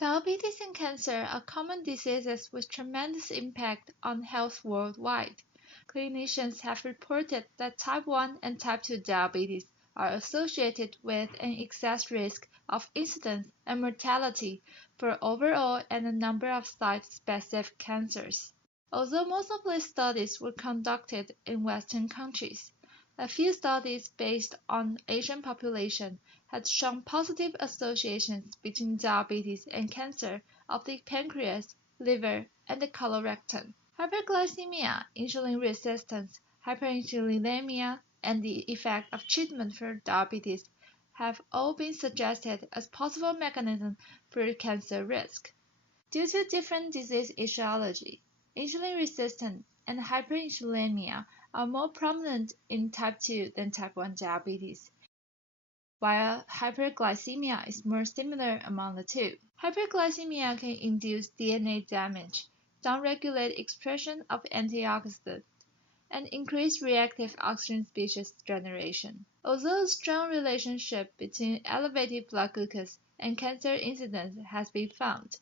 Diabetes and cancer are common diseases with tremendous impact on health worldwide. Clinicians have reported that type 1 and type 2 diabetes are associated with an excess risk of incidence and mortality for overall and a number of site-specific cancers. Although most of these studies were conducted in Western countries, a few studies based on Asian population had shown positive associations between diabetes and cancer of the pancreas, liver, and the colorectal. Hyperglycemia, insulin resistance, hyperinsulinemia, and the effect of treatment for diabetes have all been suggested as possible mechanisms for cancer risk. Due to different disease etiology, insulin resistance and hyperinsulinemia are more prominent in type 2 than type 1 diabetes, while hyperglycemia is more similar among the two. Hyperglycemia can induce DNA damage, downregulate expression of antioxidants, and increase reactive oxygen species generation. Although a strong relationship between elevated blood glucose and cancer incidence has been found,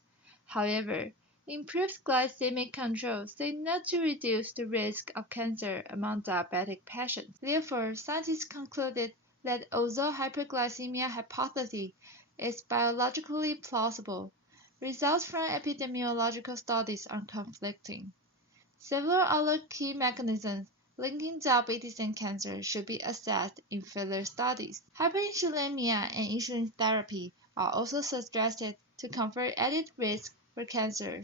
however, improved glycemic control seems not to reduce the risk of cancer among diabetic patients. Therefore, scientists concluded that although hyperglycemia hypothesis is biologically plausible, results from epidemiological studies are conflicting. Several other key mechanisms linking diabetes and cancer should be assessed in further studies. Hyperinsulinemia and insulin therapy are also suggested to confer added risk for cancer.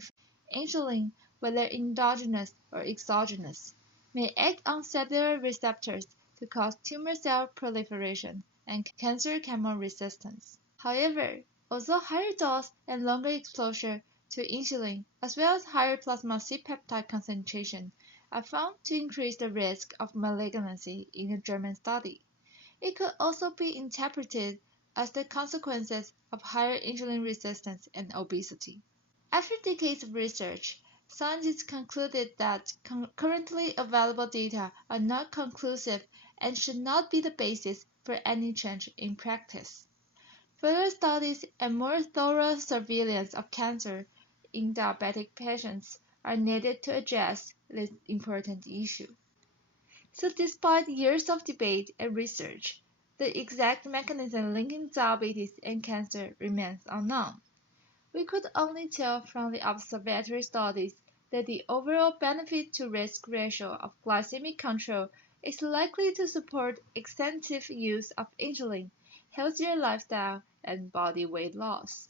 Insulin, whether endogenous or exogenous, may act on cellular receptors to cause tumor cell proliferation and cancer chemoresistance. However, although higher dose and longer exposure to insulin, as well as higher plasma C-peptide concentration, are found to increase the risk of malignancy in a German study. It could also be interpreted as the consequences of higher insulin resistance and obesity. After decades of research, scientists concluded that currently available data are not conclusive and should not be the basis for any change in practice. Further studies and more thorough surveillance of cancer in diabetic patients are needed to address this important issue. So despite years of debate and research, the exact mechanism linking diabetes and cancer remains unknown. We could only tell from the observatory studies that the overall benefit to risk ratio of glycemic control is likely to support extensive use of insulin, healthier lifestyle, and body weight loss.